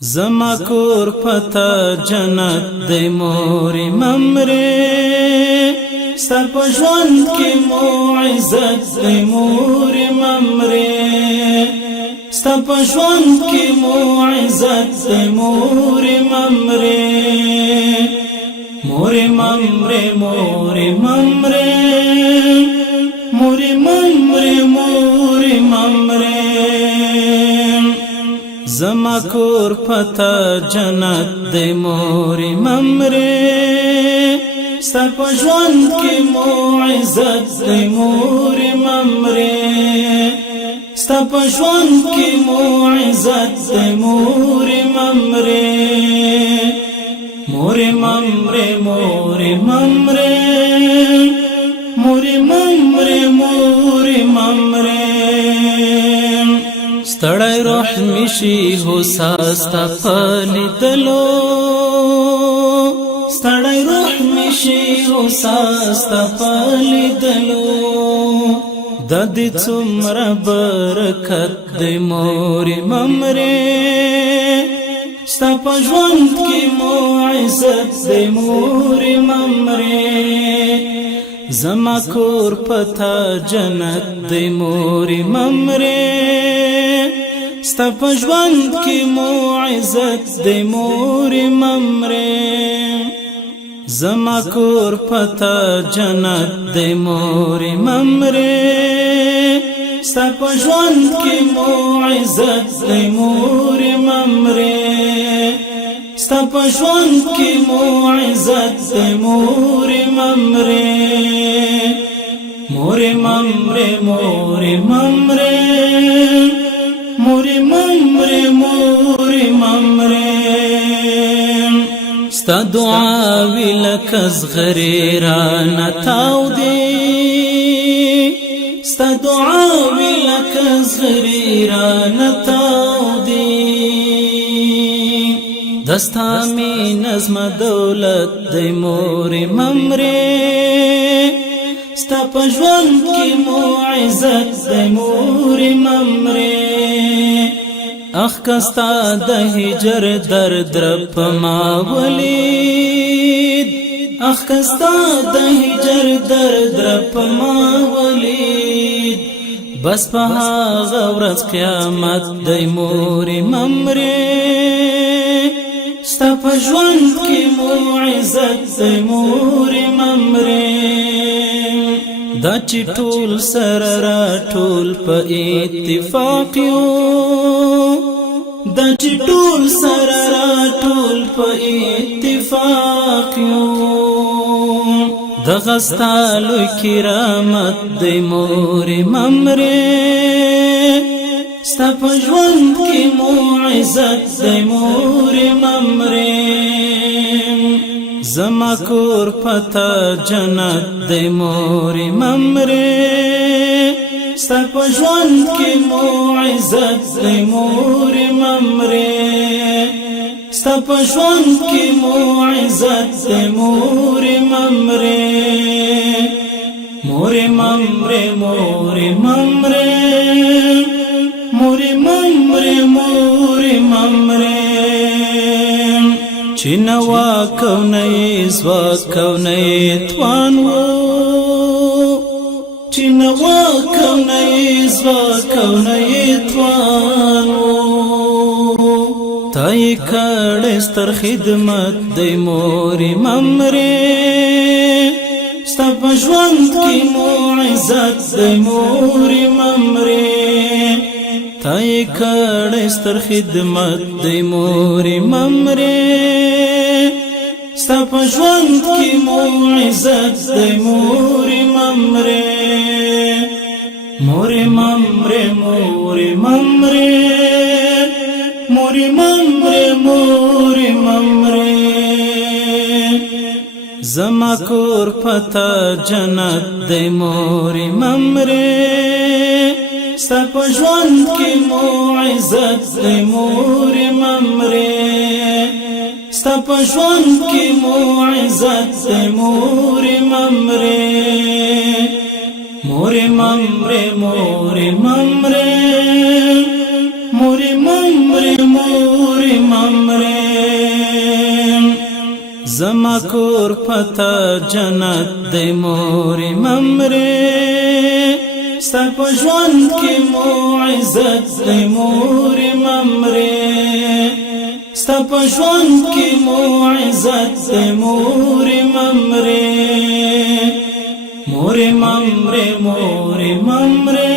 زما کور پتا جنت دی مورې ممرې ستا په ژوند کې مو عزت دی مورې ممرې ستا په ژوند کې مو عزت دی مورې ممرې مورې ممرې مورې ممرې مورې ممرې مورې ممرې زما کور پتا جنت دی مورې ممرې ستا په ژوند کې مو عزت دی مورې ممرې ستا په ژوند کې مو عزت دی مورې ممرې مورې ممرې مورې ممرې مورې ممرې مورې ممرې ستړی روح میشي هوسا ستا په لیدلو ستړی روح میشي هوسا ستا په لیدلو د دې څومره برکت دی مورې ممرې ستا په ژوند کې مو عزت دی مورې ممرې زما کور پتا جنت دی مورې ممرې ستا په ژوند کې مو عزت دی مورې ممرې زما کور پتا جنت دی مورې ممرې ستا په ژوند کې مو عزت دی مورې ممرې ستا په ژوند کې مو عزت دی مورې ممرې مورې ممرې مورې ممرې مورې ممرې مورې ممرې ستا دعاوې لکه زغرې رانه تاودې ستا دعاوې لکه زغرې رانه تاودې دستا مینه زما دولت دی مورې ممرې ستا په ژوند کې مو عزت دی مورې ممرې اخ کستا د هجر درد رب ما ولید اخ کستا د هجر درد رب ما ولید بس په هغه ورځ قیامت دی مورې ممرې ستا په ژوند کې مو عزت دی مورې ممرې دا چې ټول سره را ټول په اتفاق یو دا چې ټول سره را ټول په اتفاق یو دغه ستا لوی کرامت دی مورې ممرې ستا په ژوند کې مو عزت دی مورې ممرې زما کور پتا جنت دی مورې ممرې ستا په ژوند کې مو عزت دی مورې ممرې ستا په ژوند کې مو عزت دی مورې ممرې مورې ممرې مورې ممرې مورې ممرې مورې ممرې چې نوا کونې زوا کونې توان وو چې نوا کونې زوا کونې توان وو تای کړه ستر خدمت دی مورې ممرې ستا په ژوند کې مو عزت دی مورې ممرې تای کړه ستر خدمت دی مورې ممرې ستا په ژوند کې مو عزت دی مورې ممرې مورې ممرې مورې ممرې مورې ممرې مورې ممرې زما کور پتا جنت دی مورې ممرې ستا په ژوند کې مو عزت دی مورې ممرې ستا په ژوند کې مو عزت دی مورې ممرې مورې ممرې مورې ممرې مورې ممرې مورې ممرې کور پتا جنت دی مور ممرې ستا په ژوند کې مو عزت دی مور ممرې ستا په ژوند کې مو عزت دی مور ممرې مور ممرې مور ممرې